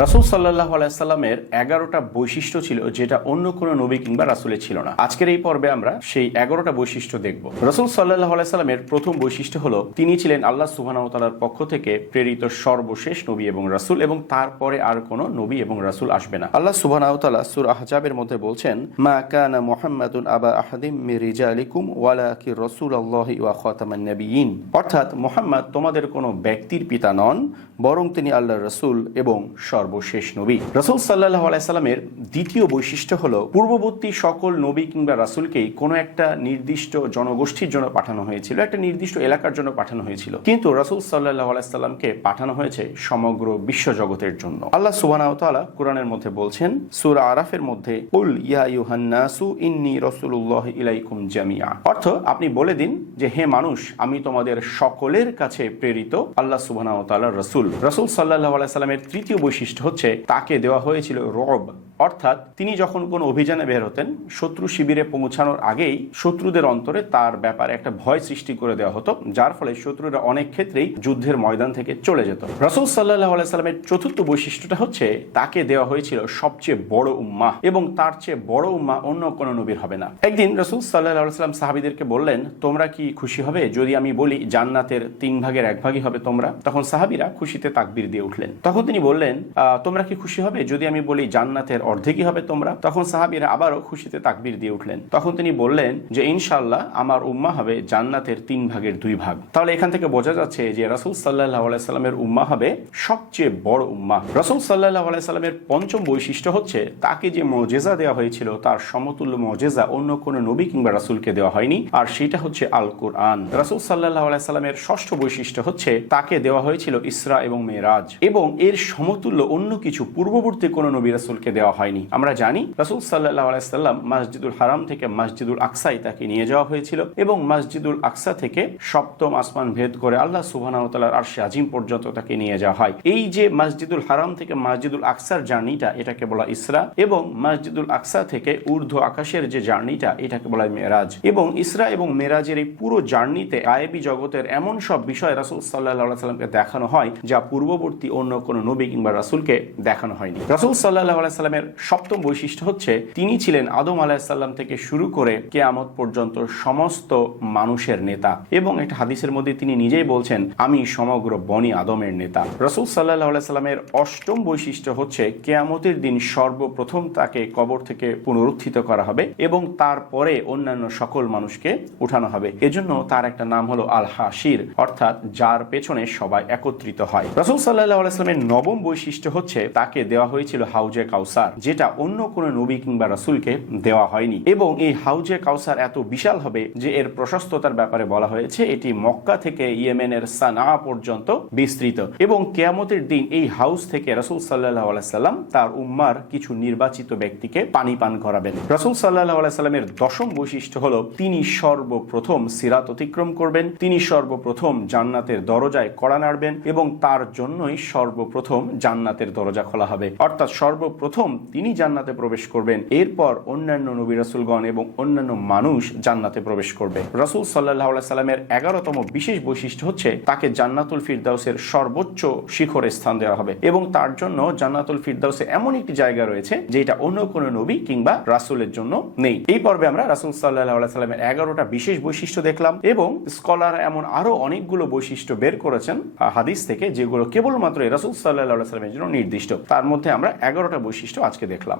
রাসুল সাল্লাহ আলাইসাল্লামের এগারোটা বৈশিষ্ট্য ছিল যেটা অন্য কোনো নবী কিংবা রাসুলের ছিল না। আজকের এই পর্বে আমরা সেই এগারোটা বৈশিষ্ট্য দেখব। রসুল সাল্লাহ আলাইসাল্লামের প্রথম বৈশিষ্ট্য হলো, তিনি ছিলেন আল্লাহ সুবাহতালার পক্ষ থেকে প্রেরিত সর্বশেষ নবী এবং রাসুল এবং তারপরে আর কোনো নবী এবং রাসুল আসবে না। আল্লাহ সুবাহতালা সুর আহজাবের মধ্যে বলছেন, মা কানা মোহাম্মদুন আবা আহাদিম মিরিজা আলিকুম ওয়ালা কি রসুল আল্লাহ ওয়া অর্থাৎ মোহাম্মদ তোমাদের কোনো ব্যক্তির পিতা নন, বরং তিনি আল্লাহ রসুল এবং সর্বশেষ নবী। রসুল সাল্লাহ আলাইসাল্লামের দ্বিতীয় বৈশিষ্ট্য হল, পূর্ববর্তী সকল নবী কিংবা রাসুলকেই কোনো একটা নির্দিষ্ট জনগোষ্ঠীর জন্য পাঠানো হয়েছিল, একটা নির্দিষ্ট এলাকার জন্য পাঠানো হয়েছিল। কিন্তু রসুল সাল্লাহ আলাইসাল্লামকে পাঠানো হয়েছে সমগ্র বিশ্ব জগতের জন্য। আল্লাহ সুবাহ তাআলা কোরআনের মধ্যে বলছেন, সূরা আরাফের মধ্যে উল ইয়া ইউহান্নাসু ইন্নী রসুল্লাহ ইলাইকুম জামিয়া অর্থ, আপনি বলে দিন যে, হে মানুষ, আমি তোমাদের সকলের কাছে প্রেরিত আল্লাহ সুবাহ রসুল। রসুল সাল্লাহ আলাইসাল্লামের তৃতীয় বৈশিষ্ট্য হচ্ছে তাকে দেওয়া হয়েছিল রব। অর্থাৎ তিনি যখন কোনো অভিযানে বের হতেন শত্রু শিবিরে পৌঁছানোর আগেই শত্রুদের অন্তরে তার ব্যাপারে একটা ভয় সৃষ্টি করে দেওয়া হতো যার ফলে শত্রুরা অনেক ক্ষেত্রেই যুদ্ধের ময়দান থেকে চলে যেত। রসুল সাল্লাহ আলাইসাল্লামের চতুর্থ বৈশিষ্ট্যটা হচ্ছে তাকে দেওয়া হয়েছিল সবচেয়ে বড় উম্মাহ এবং তার চেয়ে বড় উম্মা অন্য কোনো নবীর হবে না। একদিন রসুল সাল্লাহ আলাইসাল্লাম সাহাবিদেরকে বললেন তোমরা কি খুশি হবে? যদি আমি বলি জান্নাতের তিন ভাগের এক ভাগই হবে তোমরা? তখন সাহাবিরা খুশিতে তাকবির দিয়ে উঠলেন। তখন তিনি বললেন "আহ, তোমরা কি খুশি হবে? যদি আমি বলি জান্নাতের অর্ধেকই হবে তোমরা। তখন সাহাবিরা আবারও খুশিতে তাকবির দিয়ে উঠলেন। তখন তিনি বললেন যে ইনশাল্লাহ আমার উম্মা হবে জান্নাতের তিন ভাগের দুই ভাগ। তাহলে এখান থেকে বোঝা যাচ্ছে যে, রাসুল সাল্লাহ আলাইসাল্লামের উম্মা হবে সবচেয়ে বড় উম্মা। রাসুল সাল্লাহ আলাইসাল্লামের পঞ্চম বৈশিষ্ট্য হচ্ছে, তাকে যে মজেজা দেওয়া হয়েছিল, তার সমতুল্য মজেজা অন্য কোনো নবী কিংবা রাসুলকে দেওয়া হয়নি। আর সেটা হচ্ছে আল কোরআন রাসুল সাল্লাহ আলাইসাল্লামের ষষ্ঠ বৈশিষ্ট্য হচ্ছে, তাকে দেওয়া হয়েছিল ইসরা এবং মেরাজ। এবং এর সমতুল্য অন্য কিছু পূর্ববর্তী কোনো নবী রাসুলকে দেওয়া হয়নি। আমরা জানি রাসুল সাল্লাহ আলাইসাল্লাম মসজিদুল হারাম থেকে মসজিদুল আকসাই তাকে নিয়ে যাওয়া হয়েছিল এবং মসজিদুল আকসা থেকে সপ্তম আসমান ভেদ করে আল্লাহ সুবাহতালার আরশে আজিম পর্যন্ত তাকে নিয়ে যাওয়া হয়। এই যে মসজিদুল হারাম থেকে মসজিদুল আকসার জার্নিটা, এটাকে বলা ইসরা, এবং মসজিদুল আকসা থেকে ঊর্ধ্ব আকাশের যে জার্নিটা, এটাকে বলা হয় মেরাজ। এবং ইসরা এবং মেরাজের এই পুরো জার্নিতে গায়েবী জগতের এমন সব বিষয় রাসুল সাল্লাহ সাল্লামকে দেখানো হয়, যা পূর্ববর্তী অন্য কোনো নবী কিংবা রাসুলকে দেখানো হয়নি। রাসুল সাল্লাহ আলাইসাল্লামের সপ্তম বৈশিষ্ট্য হচ্ছে, তিনি ছিলেন আদম আলাহিসাল্লাম থেকে শুরু করে কেয়ামত পর্যন্ত সমস্ত মানুষের নেতা। এবং একটা হাদিসের মধ্যে তিনি নিজেই বলছেন, আমি সমগ্র বনি আদমের নেতা। রসুল সাল্লাহ আলাইসাল্লামের অষ্টম বৈশিষ্ট্য হচ্ছে, কেয়ামতের দিন সর্বপ্রথম তাকে কবর থেকে পুনরুত্থিত করা হবে এবং তারপরে অন্যান্য সকল মানুষকে উঠানো হবে। এজন্য তার একটা নাম হলো আল হাসির অর্থাৎ যার পেছনে সবাই একত্রিত হয়। রসুল সাল্লাহ আলাইস্লামের নবম বৈশিষ্ট্য হচ্ছে, তাকে দেওয়া হয়েছিল হাউজে কাউসার। যেটা অন্য কোনো নবী কিংবা রাসুলকে দেওয়া হয়নি। এবং এই হাউজে কাউসার এত বিশাল হবে যে এর প্রশস্ততার ব্যাপারে বলা হয়েছে, এটি মক্কা থেকে ইয়েমেনের সানা পর্যন্ত বিস্তৃত। এবং কেয়ামতের দিন এই হাউস থেকে রসুল সাল্লাহ আলাইসাল্লাম তার উম্মার কিছু নির্বাচিত ব্যক্তিকে পানি পান করাবেন। রসুল সাল্লাহ আলাইসাল্লামের দশম বৈশিষ্ট্য হল, তিনি সর্বপ্রথম সিরাত অতিক্রম করবেন, তিনি সর্বপ্রথম জান্নাতের দরজায় কড়া নাড়বেন এবং তার জন্যই সর্বপ্রথম জান্নাতের দরজা খোলা হবে। অর্থাৎ সর্বপ্রথম তিনি জান্নাতে প্রবেশ করবেন। এরপর অন্যান্য নবী রাসুলগণ এবং অন্যান্য মানুষ জান্নাতে প্রবেশ করবে। রসুল সাল্লাহ সাল্লামের এগারোতম বিশেষ বৈশিষ্ট্য হচ্ছে তাকে জান্নাতুল ফিরদাউসের সর্বোচ্চ শিখরে স্থান দেওয়া হবে এবং তার জন্য জান্নাতুল ফিরদাউসে এমন একটি জায়গা রয়েছে যেটা অন্য কোনো নবী কিংবা রাসুলের জন্য নেই। এই পর্বে আমরা রাসুল সাল্লাহ সাল্লামের এগারোটা বিশেষ বৈশিষ্ট্য দেখলাম এবং স্কলার এমন আরও অনেকগুলো বৈশিষ্ট্য বের করেছেন হাদিস থেকে যেগুলো কেবলমাত্র রাসুল সাল্লাহ সাল্লামের জন্য নির্দিষ্ট। তার মধ্যে আমরা এগারোটা বৈশিষ্ট্য আজকে দেখলাম